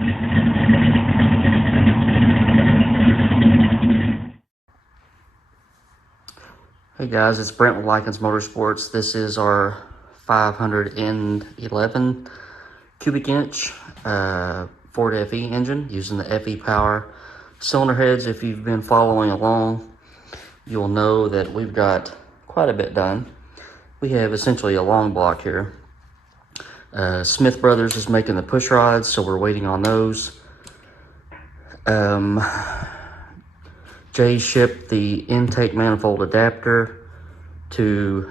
Hey guys, it's Brent with Lykins Motorsports. This is our 511 cubic inch Ford FE engine using the FE power cylinder heads. If you've been following along, you'll know that we've got quite a bit done. We have essentially a long block here. Smith Brothers is making the push rods, so we're waiting on those. Jay shipped the intake manifold adapter to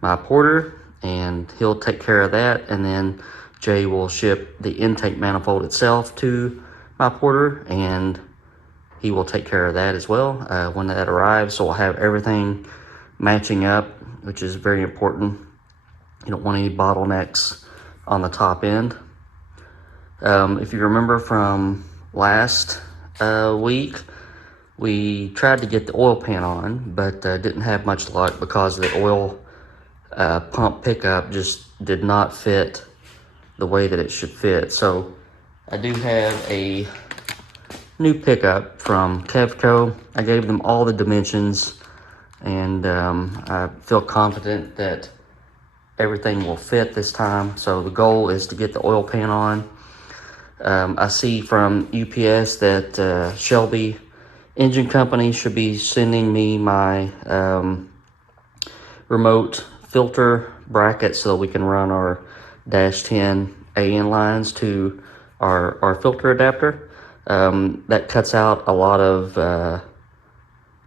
my porter, and he'll take care of that, and then Jay will ship the intake manifold itself to my porter, and he will take care of that as well when that arrives. So we'll have everything matching up, which is very important. You don't want any bottlenecks on the top end. If you remember from last week, we tried to get the oil pan on, but didn't have much luck because the oil pump pickup just did not fit the way that it should fit. So I do have a new pickup from Kevco. I gave them all the dimensions, and I feel confident that everything will fit this time. So the goal is to get the oil pan on. I see from UPS that Shelby Engine Company should be sending me my remote filter bracket so that we can run our -10 AN lines to our filter adapter. That cuts out a lot of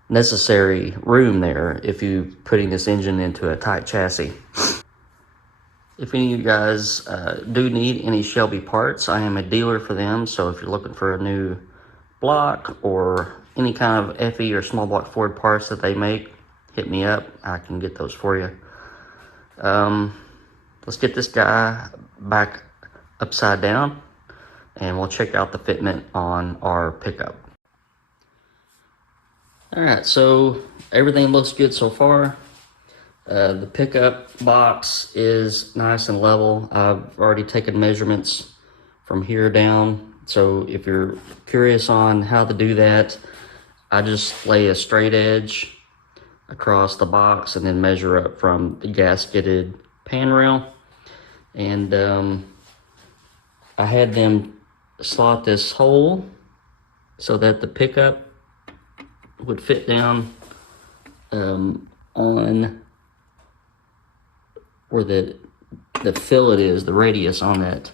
necessary room there if you're putting this engine into a tight chassis. If any of you guys do need any Shelby parts, I am a dealer for them. So if you're looking for a new block or any kind of FE or small block Ford parts that they make, hit me up. I can get those for you. Let's get this guy back upside down, and we'll check out the fitment on our pickup. All right, so everything looks good so far. The pickup box is nice and level. I've already taken measurements from here down. So if you're curious on how to do that, I just lay a straight edge across the box and then measure up from the gasketed pan rail. And I had them slot this hole so that the pickup would fit down on where the fillet is, the radius on that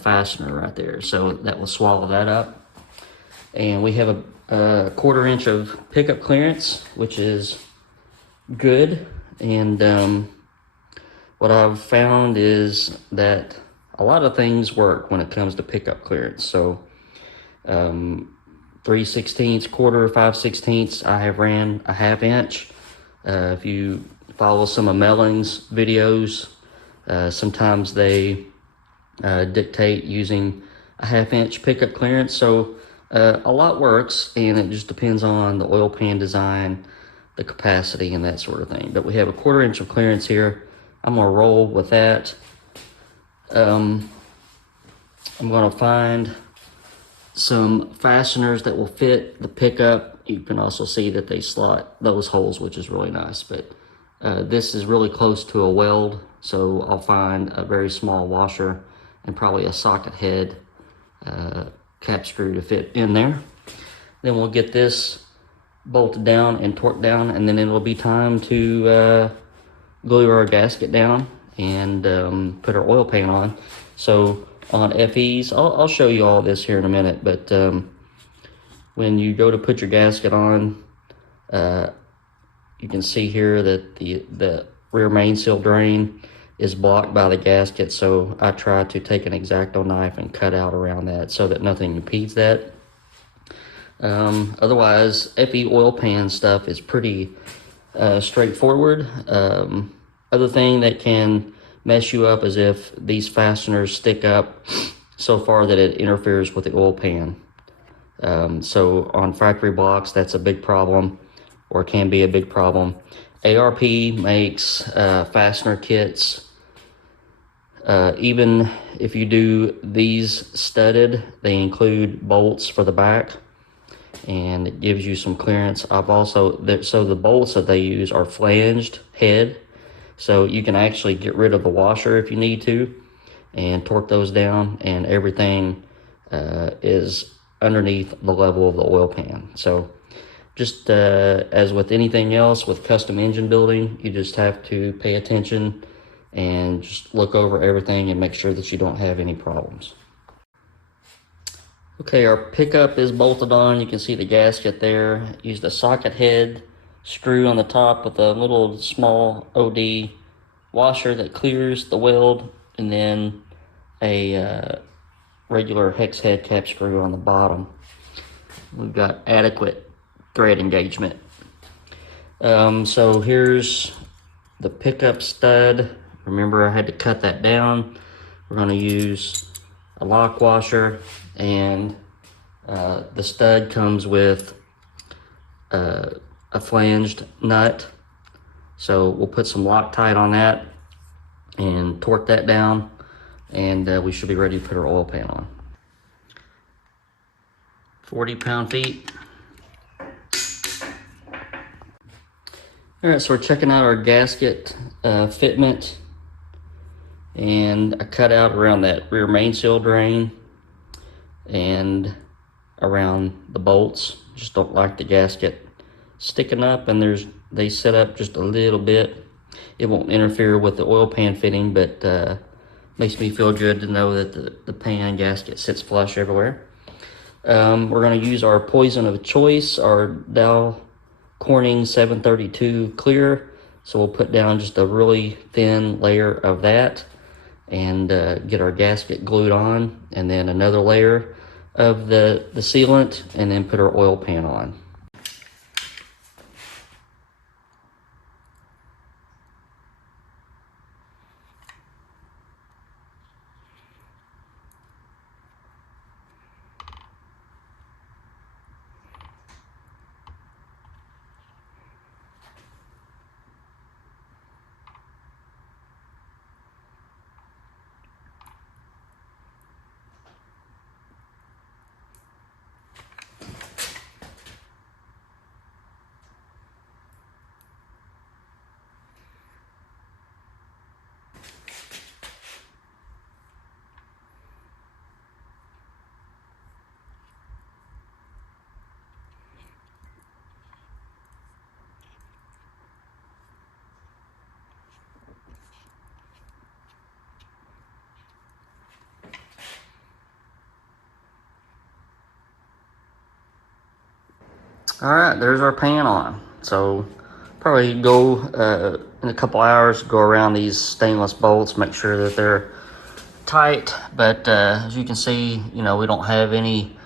fastener right there. So that will swallow that up. And we have a 1/4 inch of pickup clearance, which is good. And what I've found is that a lot of things work when it comes to pickup clearance. So 3/16, 1/4, 5/16, I have ran a 1/2 inch. If you follow some of Melling's videos, sometimes they dictate using a 1/2 inch pickup clearance. So a lot works, and it just depends on the oil pan design, the capacity, and that sort of thing. But we have a 1/4 inch of clearance here. I'm gonna roll with that. I'm gonna find some fasteners that will fit the pickup. You can also see that they slot those holes, which is really nice. But this is really close to a weld, so I'll find a very small washer and probably a socket head cap screw to fit in there. Then we'll get this bolted down and torqued down, and then it'll be time to glue our gasket down and put our oil pan on. So on FEs, I'll show you all this here in a minute, but when you go to put your gasket on, you can see here that the rear main seal drain is blocked by the gasket, so I try to take an X-Acto knife and cut out around that so that nothing impedes that. Otherwise, FE oil pan stuff is pretty straightforward. Other thing that can mess you up is if these fasteners stick up so far that it interferes with the oil pan. So on factory blocks, that's a big problem, or can be a big problem. ARP makes fastener kits Even if you do these studded, they include bolts for the back, and it gives you some clearance. I've also, so the bolts that they use are flanged head, so you can actually get rid of the washer if you need to and torque those down, and everything is underneath the level of the oil pan. So just as with anything else with custom engine building, you just have to pay attention and just look over everything and make sure that you don't have any problems. Okay, our pickup is bolted on. You can see the gasket there. Used a socket head screw on the top with a little small OD washer that clears the weld, and then a regular hex head cap screw on the bottom. We've got adequate thread engagement. So here's the pickup stud. Remember, I had to cut that down. We're going to use a lock washer, and the stud comes with a flanged nut. So we'll put some Loctite on that and torque that down, and we should be ready to put our oil pan on. 40 pound-feet. All right, so we're checking out our gasket fitment, and I cut out around that rear main seal drain and around the bolts. Just don't like the gasket sticking up, and they set up just a little bit. It won't interfere with the oil pan fitting, but makes me feel good to know that the pan gasket sits flush everywhere. We're going to use our poison of choice, our Dow Corning 732 clear. So we'll put down just a really thin layer of that and get our gasket glued on, and then another layer of the sealant, and then put our oil pan on. All right, there's our pan on. So probably go in a couple hours, go around these stainless bolts, make sure that they're tight. But as you can see, we don't have any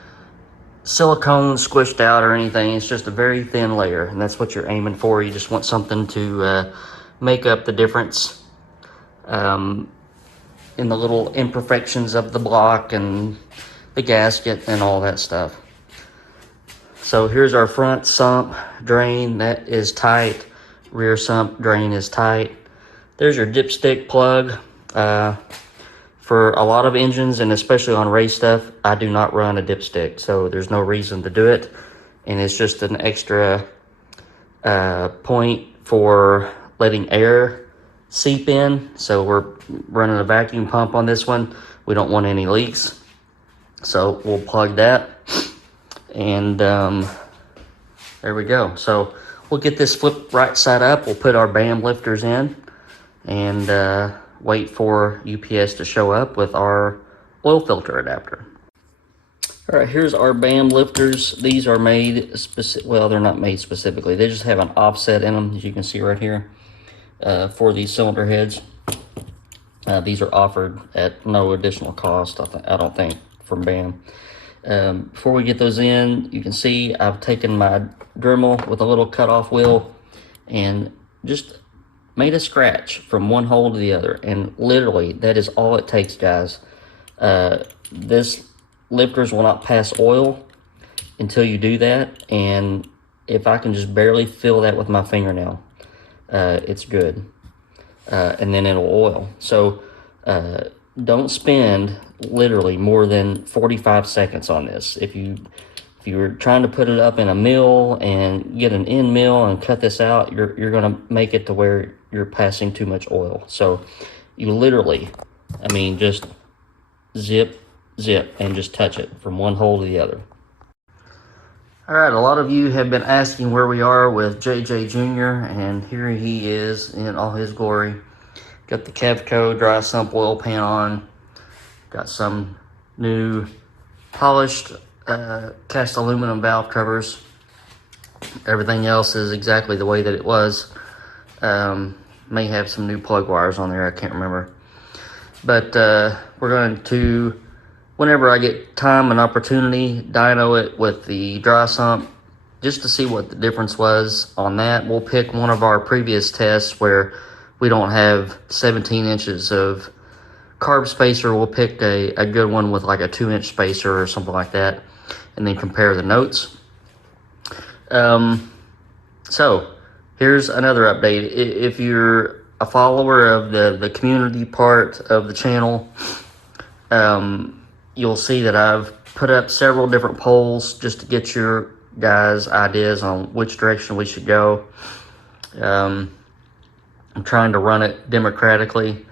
silicone squished out or anything. It's just a very thin layer, and that's what you're aiming for. You just want something to make up the difference in the little imperfections of the block and the gasket and all that stuff. So here's our front sump drain, that is tight. Rear sump drain is tight. There's your dipstick plug. For a lot of engines, and especially on race stuff, I do not run a dipstick, so there's no reason to do it. And it's just an extra point for letting air seep in. So we're running a vacuum pump on this one. We don't want any leaks. So we'll plug that. And there we go. So we'll get this flipped right side up. We'll put our BAM lifters in and wait for UPS to show up with our oil filter adapter. All right, here's our BAM lifters. These are made well, they're not made specifically. They just have an offset in them, as you can see right here, for these cylinder heads. These are offered at no additional cost, I don't think, from BAM. Before we get those in, you can see I've taken my Dremel with a little cutoff wheel and just made a scratch from one hole to the other, and literally that is all it takes, guys. This lifters will not pass oil until you do that, and if I can just barely feel that with my fingernail, it's good, and then it'll oil. So don't spend literally more than 45 seconds on this. If you're trying to put it up in a mill and get an end mill and cut this out, you're gonna make it to where you're passing too much oil. So you literally, I mean, just zip, zip, and just touch it from one hole to the other. All right, a lot of you have been asking where we are with JJ Jr., and here he is in all his glory. Got the Cavco dry sump oil pan on. Got some new polished cast aluminum valve covers. Everything else is exactly the way that it was. May have some new plug wires on there, I can't remember. But we're going to, whenever I get time and opportunity, dyno it with the dry sump just to see what the difference was on that. We'll pick one of our previous tests where we don't have 17 inches of carb spacer. We'll pick a good one with like a 2-inch spacer or something like that, and then compare the notes. So here's another update. If you're a follower of the community part of the channel, you'll see that I've put up several different polls just to get your guys' ideas on which direction we should go. I'm trying to run it democratically,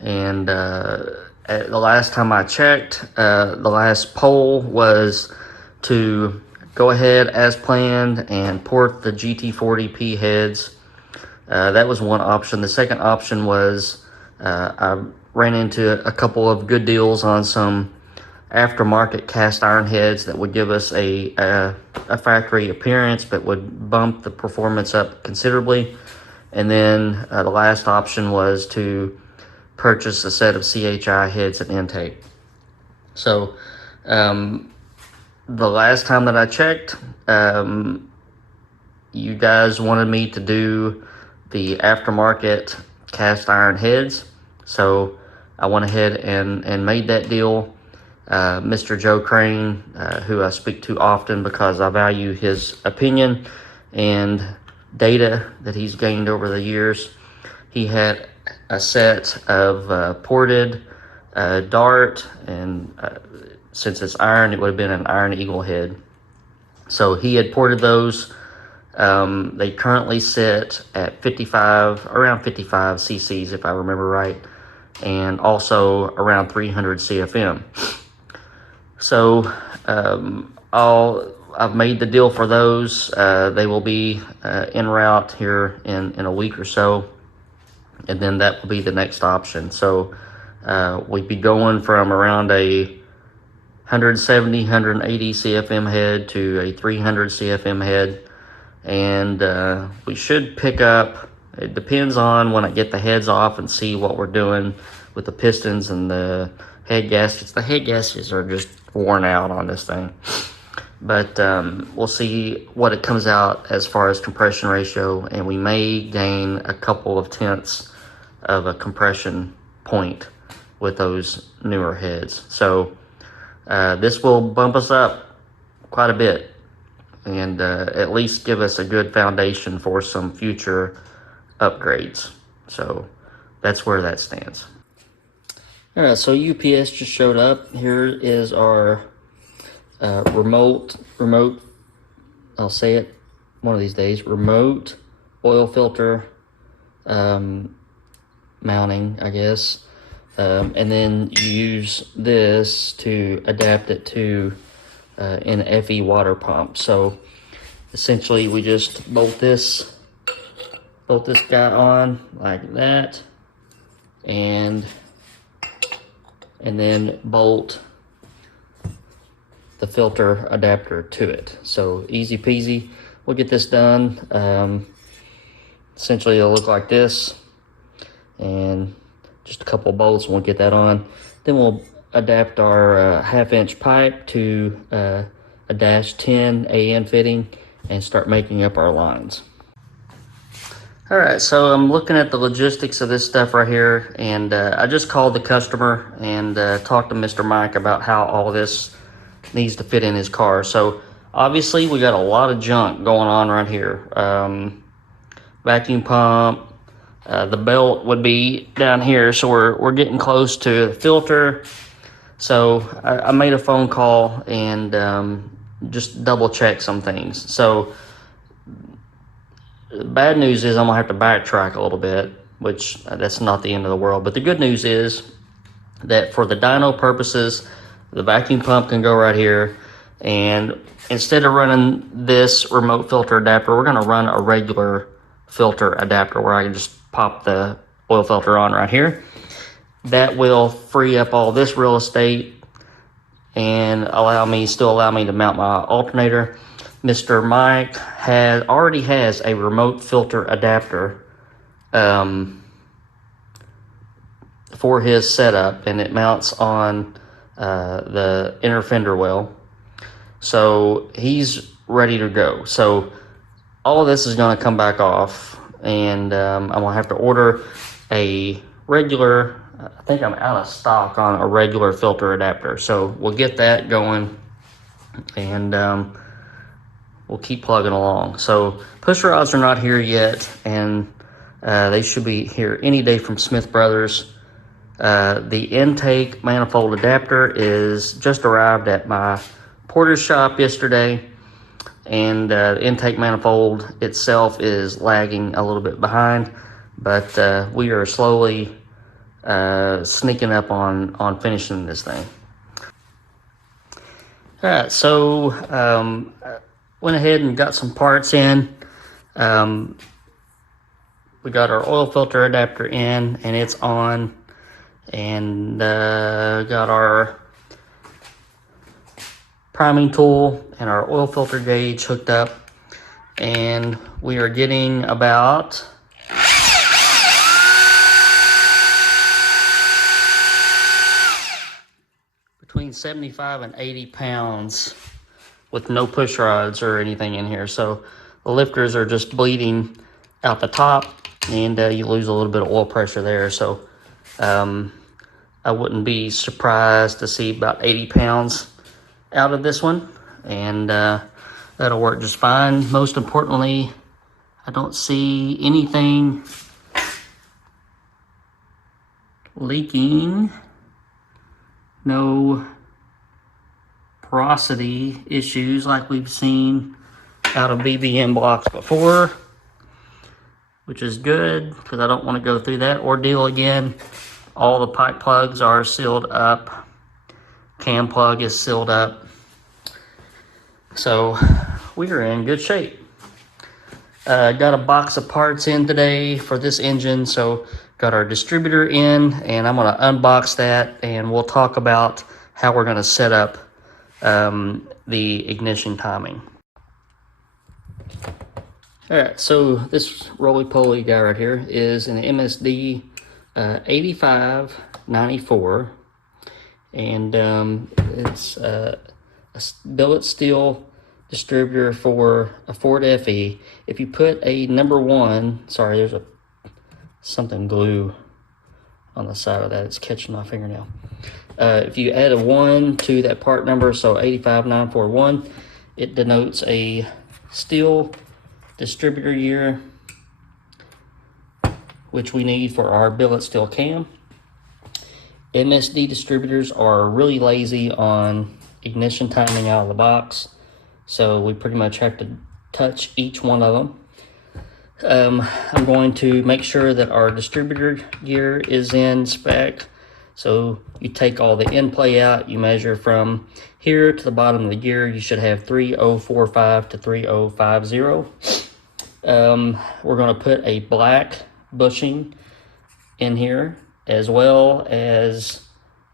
and at the last time I checked, the last poll was to go ahead as planned and port the GT40P heads. That was one option. The second option was I ran into a couple of good deals on some aftermarket cast iron heads that would give us a factory appearance but would bump the performance up considerably. And then the last option was to purchase a set of CHI heads and intake. So the last time that I checked, you guys wanted me to do the aftermarket cast iron heads. So I went ahead and made that deal. Mr. Joe Crane, who I speak to often because I value his opinion and data that he's gained over the years, he had a set of ported dart, and since it's iron, it would have been an Iron Eagle head. So he had ported those. They currently sit at around 55 cc's if I remember right, and also around 300 CFM. So I've made the deal for those. They will be en route here in a week or so, and then that will be the next option. So we'd be going from around a 170, 180 CFM head to a 300 CFM head, and we should pick up, it depends on when I get the heads off and see what we're doing with the pistons and the head gaskets. The head gaskets are just worn out on this thing, but we'll see what it comes out as far as compression ratio, and we may gain a couple of tenths of a compression point with those newer heads. So this will bump us up quite a bit, and at least give us a good foundation for some future upgrades. So that's where that stands. All right, so UPS just showed up. Here is our remote, I'll say it one of these days, remote oil filter mounting, I guess. And then you use this to adapt it to an FE water pump. So essentially we just bolt this guy on like that, and then bolt the filter adapter to it. So easy peasy. We'll get this done. Essentially it'll look like this, and just a couple bolts, and we'll get that on. Then we'll adapt our 1/2-inch pipe to a -10 AN fitting and start making up our lines. All right, so I'm looking at the logistics of this stuff right here, and I just called the customer and talked to Mr. Mike about how all this needs to fit in his car. So obviously we got a lot of junk going on right here. Vacuum pump, the belt would be down here. So we're getting close to the filter. So I made a phone call and just double check some things. So the bad news is I'm gonna have to backtrack a little bit, which that's not the end of the world. But the good news is that for the dyno purposes, the vacuum pump can go right here. And instead of running this remote filter adapter, we're gonna run a regular filter adapter where I can just pop the oil filter on right here. That will free up all this real estate and still allow me to mount my alternator. Mr. Mike already has a remote filter adapter for his setup, and it mounts on the inner fender well. So he's ready to go. So all of this is going to come back off, and I'm going to have to order a regular, I think I'm out of stock on a regular filter adapter. So we'll get that going, and we'll keep plugging along. So push rods are not here yet, and they should be here any day from Smith Brothers. The intake manifold adapter is just arrived at my porter's shop yesterday, and the intake manifold itself is lagging a little bit behind, but we are slowly sneaking up on finishing this thing. All right, so went ahead and got some parts in. We got our oil filter adapter in, and it's on, and got our priming tool and our oil filter gauge hooked up, and we are getting about between 75 and 80 pounds with no push rods or anything in here. So the lifters are just bleeding out the top, and you lose a little bit of oil pressure there. So I wouldn't be surprised to see about 80 pounds out of this one, and that'll work just fine. Most importantly, I don't see anything leaking, no porosity issues like we've seen out of BBM blocks before, which is good because I don't want to go through that ordeal again. All the pipe plugs are sealed up. Cam plug is sealed up. So we are in good shape. Got a box of parts in today for this engine. So got our distributor in, and I'm going to unbox that, and we'll talk about how we're going to set up the ignition timing. All right, so this roly-poly guy right here is an MSD 8594, and it's a billet steel distributor for a Ford FE. If you put a number 1, sorry, there's something glue on the side of that, it's catching my fingernail. If you add a 1 to that part number, so 85941, it denotes a steel distributor year, which we need for our billet steel cam. MSD distributors are really lazy on ignition timing out of the box, so we pretty much have to touch each one of them. I'm going to make sure that our distributor gear is in spec. So you take all the in play out, you measure from here to the bottom of the gear. You should have 3045 to 3050. We're going to put a black bushing in here, as well as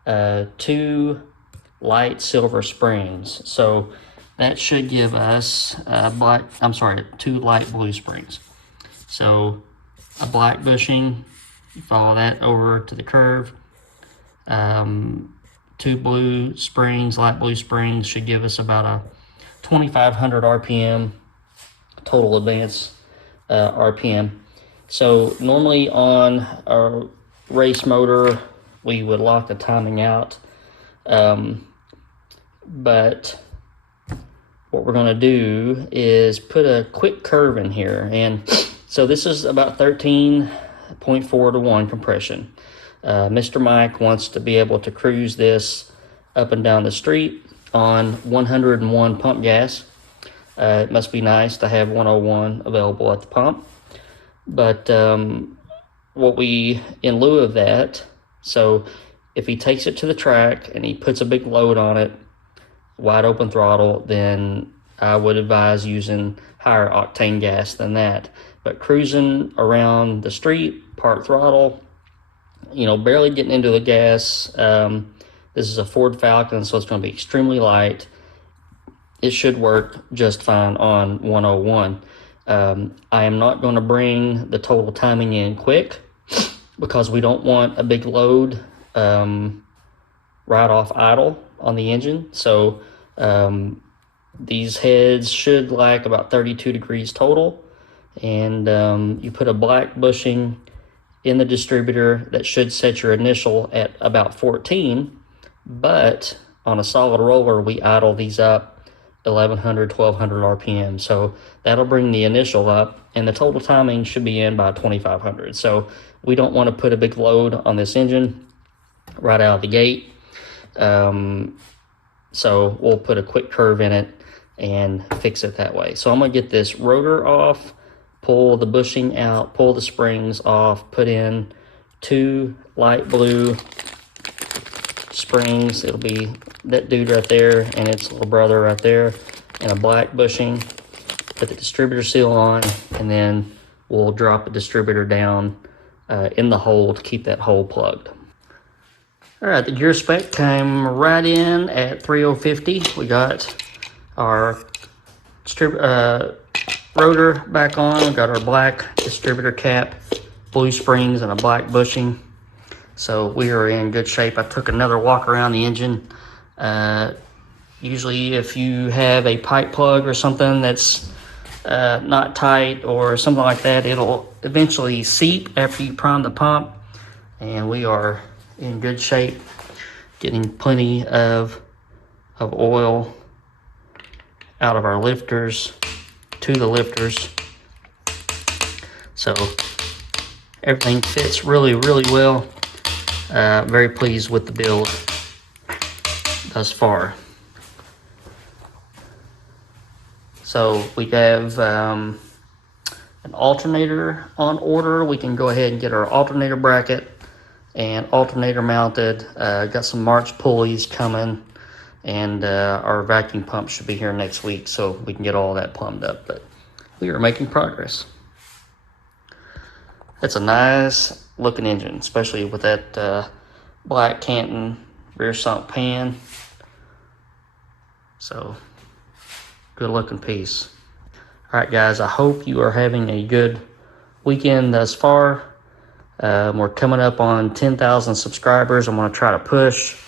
2 light silver springs. So that should give us 2 light blue springs. So a black bushing, you follow that over to the curve. 2 blue springs, light blue springs, should give us about a 2,500 RPM total advance RPM. So normally on our race motor, we would lock the timing out, but what we're going to do is put a quick curve in here. And so this is about 13 0.4 to 1 compression. Mr. Mike wants to be able to cruise this up and down the street on 101 pump gas. It must be nice to have 101 available at the pump. But what we, in lieu of that, so if he takes it to the track and he puts a big load on it, wide open throttle, then I would advise using higher octane gas than that. But cruising around the street, part throttle, you know, barely getting into the gas. This is a Ford Falcon, so it's going to be extremely light. It should work just fine on 101. I am not going to bring the total timing in quick because we don't want a big load right off idle on the engine. So these heads should lack about 32 degrees total. And you put a black bushing in the distributor that should set your initial at about 14, but on a solid roller we idle these up 1100 1200 RPM, so that'll bring the initial up, and the total timing should be in by 2500. So we don't want to put a big load on this engine right out of the gate, so we'll put a quick curve in it and fix it that way. So I'm going to get this rotor off, pull the bushing out, pull the springs off, put in 2 light blue springs. It'll be that dude right there and its little brother right there, and a black bushing. Put the distributor seal on, and then we'll drop the distributor down in the hole to keep that hole plugged. All right, the gear spec came right in at 3050. We got our rotor back on. We got our black distributor cap, blue springs, and a black bushing. So we are in good shape. I took another walk around the engine. Usually if you have a pipe plug or something that's not tight or something like that, it'll eventually seep after you prime the pump. And we are in good shape, getting plenty of oil out of our lifters to the lifters. So everything fits really, really well. Very pleased with the build thus far. So we have an alternator on order. We can go ahead and get our alternator bracket and alternator mounted. Got some March pulleys coming, and our vacuum pump should be here next week, so we can get all that plumbed up. But we are making progress. That's a nice looking engine, especially with that black Canton rear sump pan. So good looking piece. All right, guys, I hope you are having a good weekend thus far. We're coming up on 10,000 subscribers. I'm going to try to push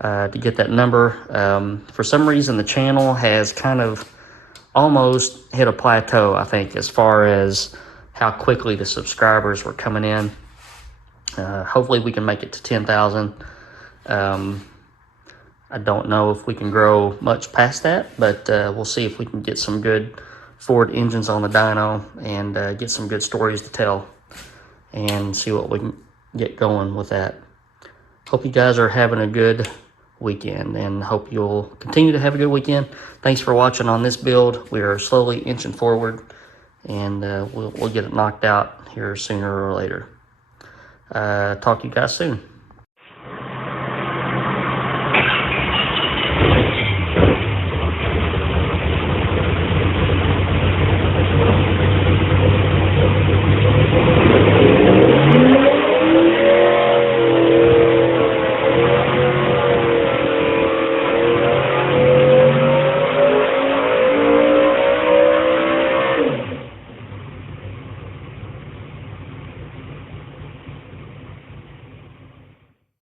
to get that number. For some reason, the channel has kind of almost hit a plateau, I think, as far as how quickly the subscribers were coming in. Hopefully we can make it to 10,000. I don't know if we can grow much past that, but we'll see if we can get some good Ford engines on the dyno and get some good stories to tell and see what we can get going with that. Hope you guys are having a good weekend, and hope you'll continue to have a good weekend. Thanks for watching on this build. We are slowly inching forward, and we'll get it knocked out here sooner or later. Talk to you guys soon.